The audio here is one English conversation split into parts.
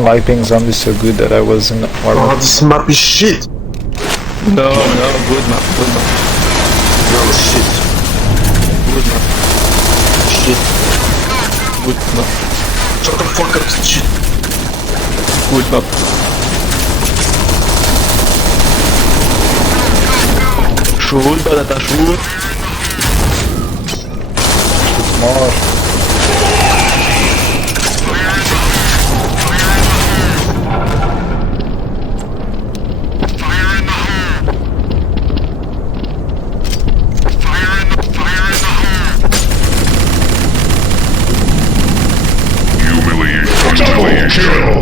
don't like being zombie so good that I was in armor. Oh, this map is shit! No, good map, good map. No, shit. Good map. Shit. Good map. Shut the fuck up, shit. Good map. Shoot, batata, shoot. More. Kill!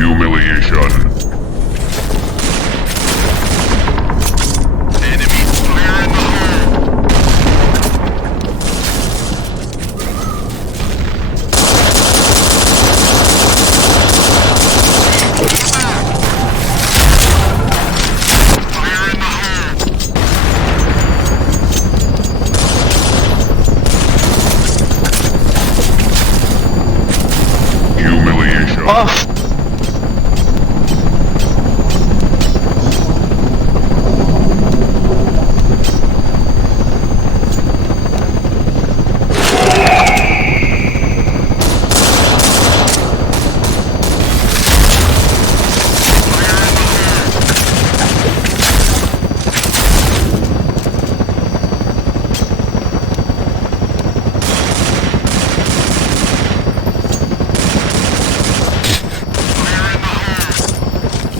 Humiliation. Humiliation. Off!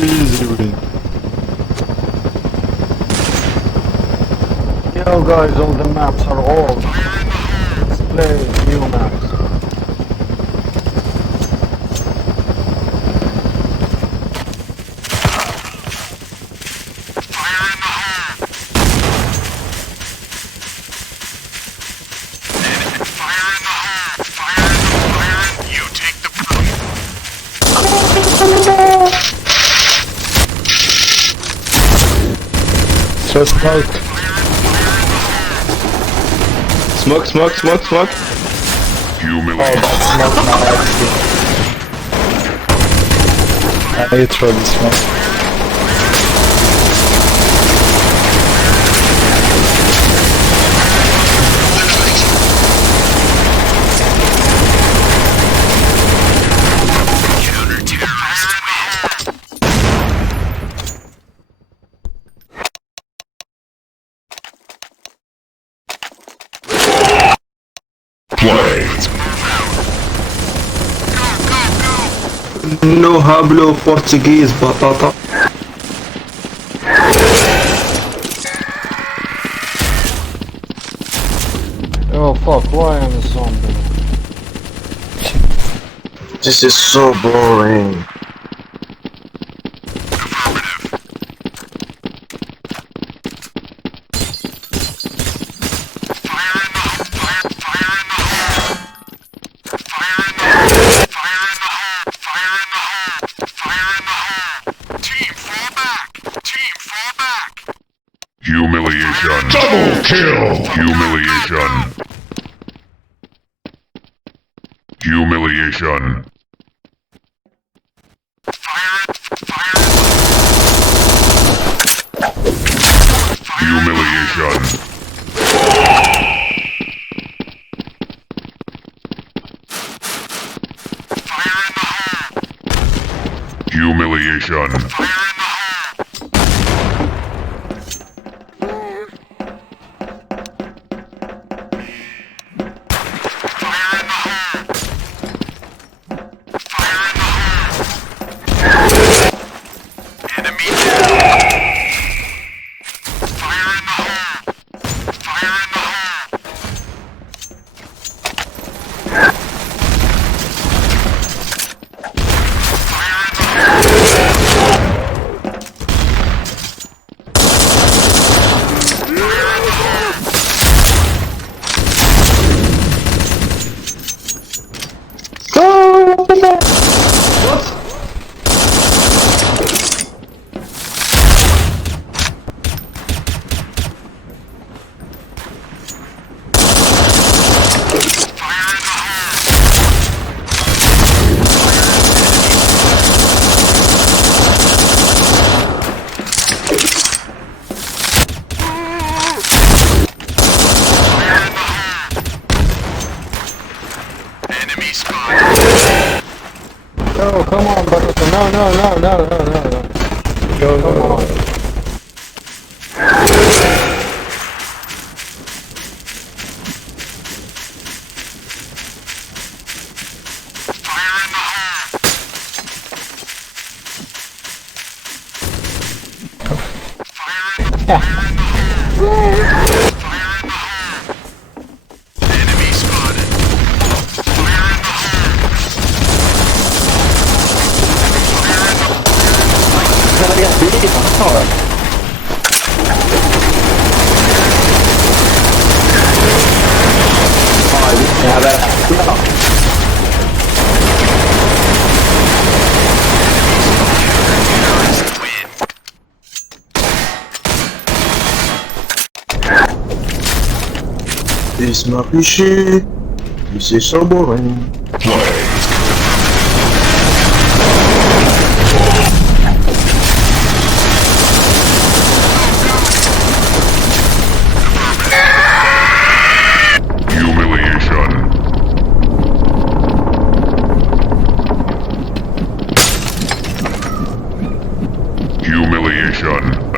Easy win. Yo guys, all the maps are old. Let's play new maps. Throw smoke. Smoke, smoke, smoke, smoke. Oh, Humiliation. that's smoke now actually. You throw the smoke. Play. No hablo Portuguese, batata. Oh fuck, why am I a zombie? This is so boring. Humiliation. Double kill. Humiliation. Humiliation. Humiliation. Humiliation. No, come on, Batata. No, no, no, no, no, no, no. Go, Come go. on. This map is shit. This is so boring. Humiliation. Humiliation.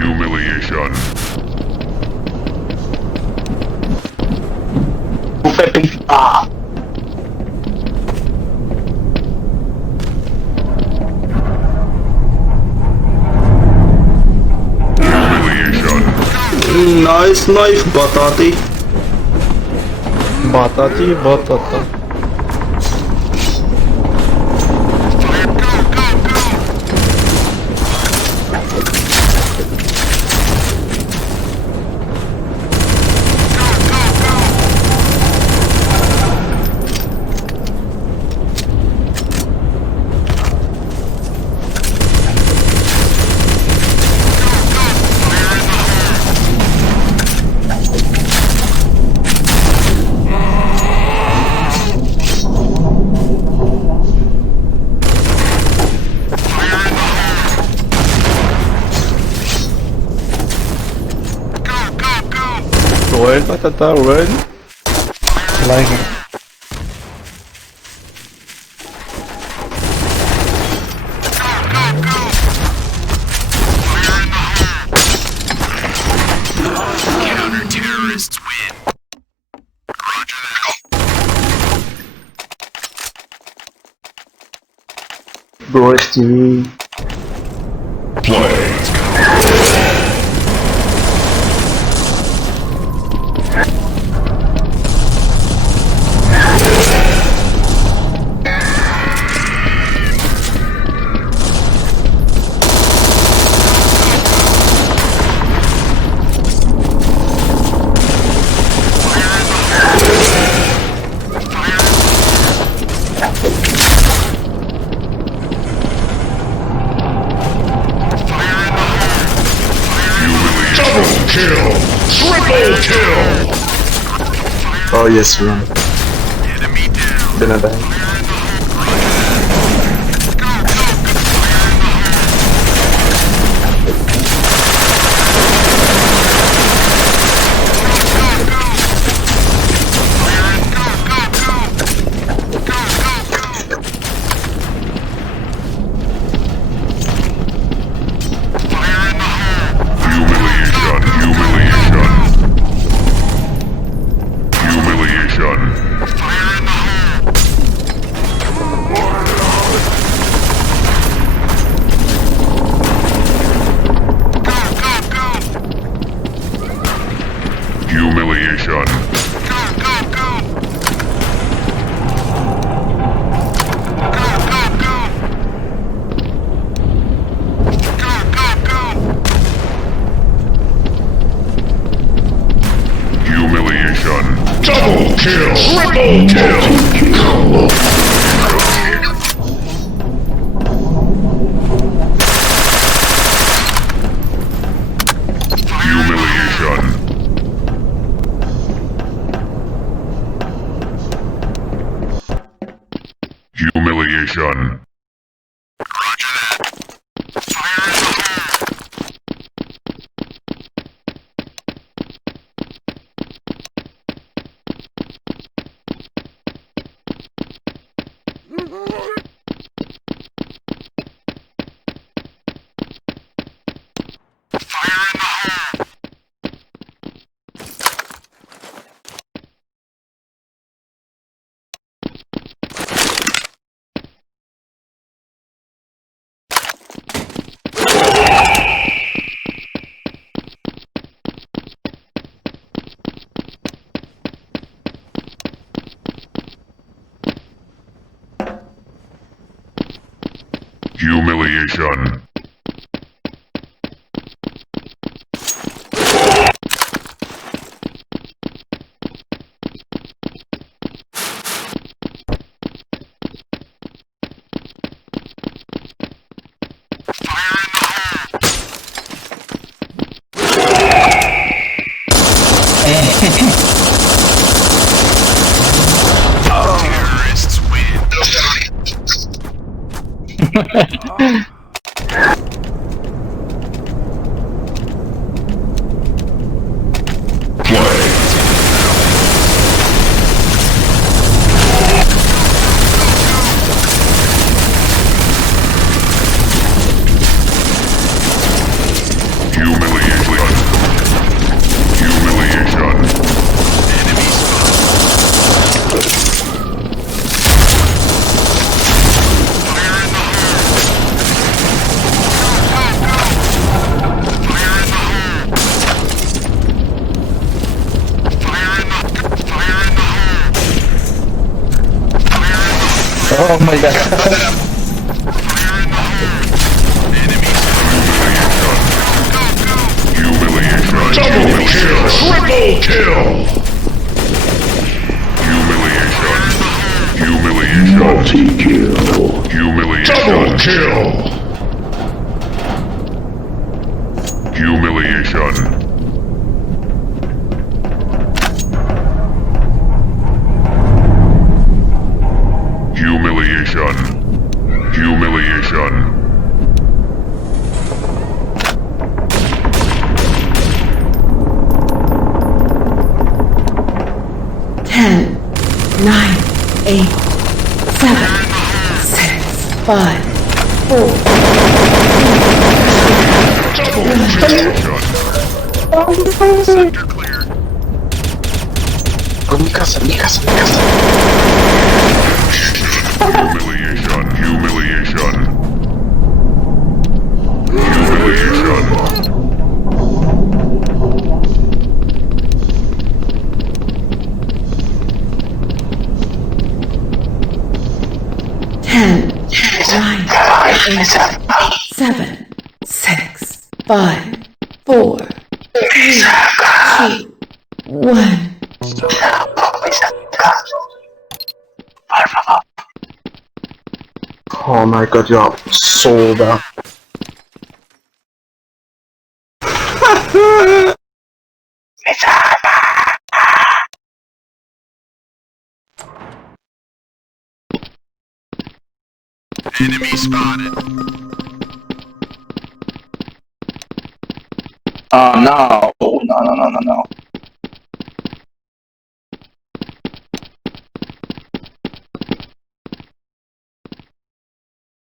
Humiliation. Nice knife, Batati. Batati, batata. Run, batata, run. Lagging. Counter-terrorists win. Roger that. Bro, TV. Play. Kill! Triple kill! Oh yes, man. Enemy down. Gonna die. Humiliation. Go, go, go! Go, go, go! Go, go, go! Humiliation. Double kill. Triple kill. Humiliation. Humiliation. Roger that. Fire in the hole! Fire in the hole! Humiliation. Fire in the hole! Terrorists win. Humiliation. Humiliation. Enemy spotted. Fire in the hole! Go, go, go! Fire in the hole! Fire in the hole! Fire in the hole! Oh my god. Fire in the hole! Enemy spotted. Go, go! Humiliation. Double kill. Triple kill. Humiliation. Humiliation. Multi-kill. Humiliation. Double kill. Humiliation. Humiliation. Humiliation. Ten, 9, 8, 7, 6, 5, 4. Sector clear. En mi casa, en mi casa, en mi casa. Humiliation. Humiliation. Humiliation. 10, 9, 8, 7, 6, 5, 4, 3, 2, 1. Oh my god, you're so bad. Enemy spotted. No. No.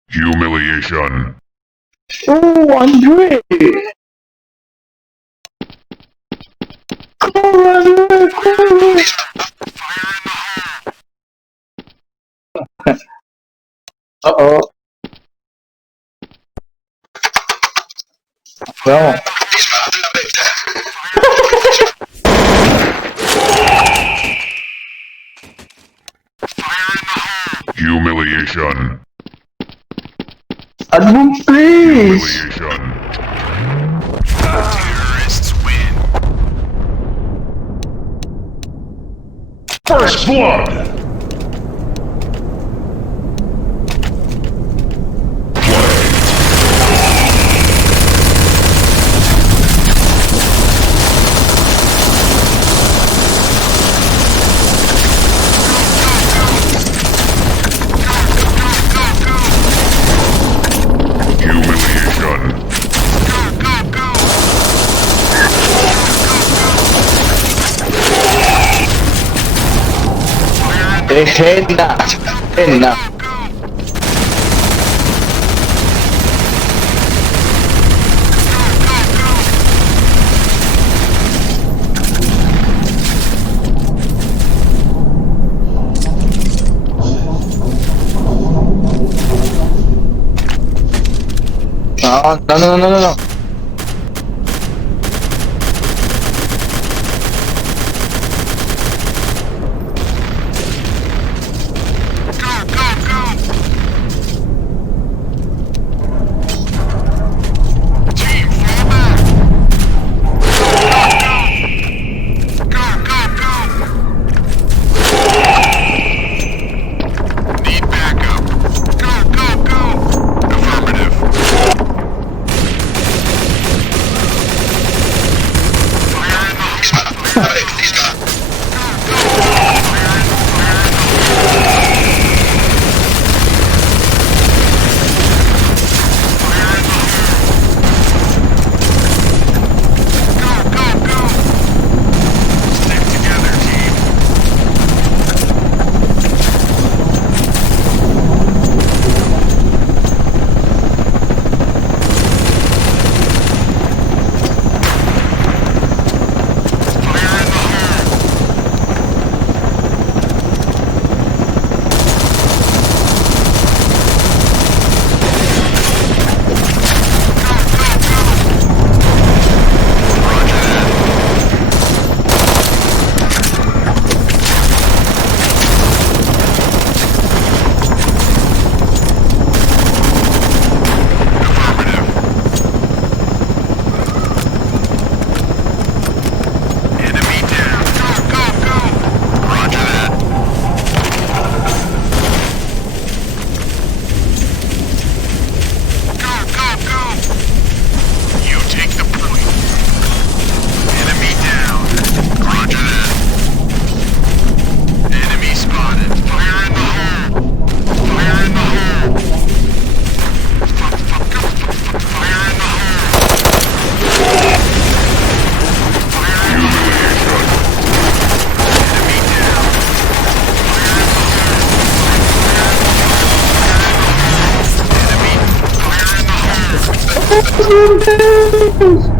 Humiliation. Oh, Andre. Fire in the hole! Uh-oh. Vamos. Fire Humiliation. Album, please. Humiliation. Terrorists win. First blood. Humiliation. Henna. Henna. No. Team, fall back. Go. Need backup. Go. Affirmative. Fire in the Go. Stick together, team. Fire in the hole. Roger that. Affirmative. Enemy down. Go. Roger that. Go. You take the point. Enemy down. Roger that. Enemy spotted. Fire in the hole. Fire in the hole. Fire in the hole. Fire in the hole. Enemy down. Fire in the hole. Enemy. Fire in the hole.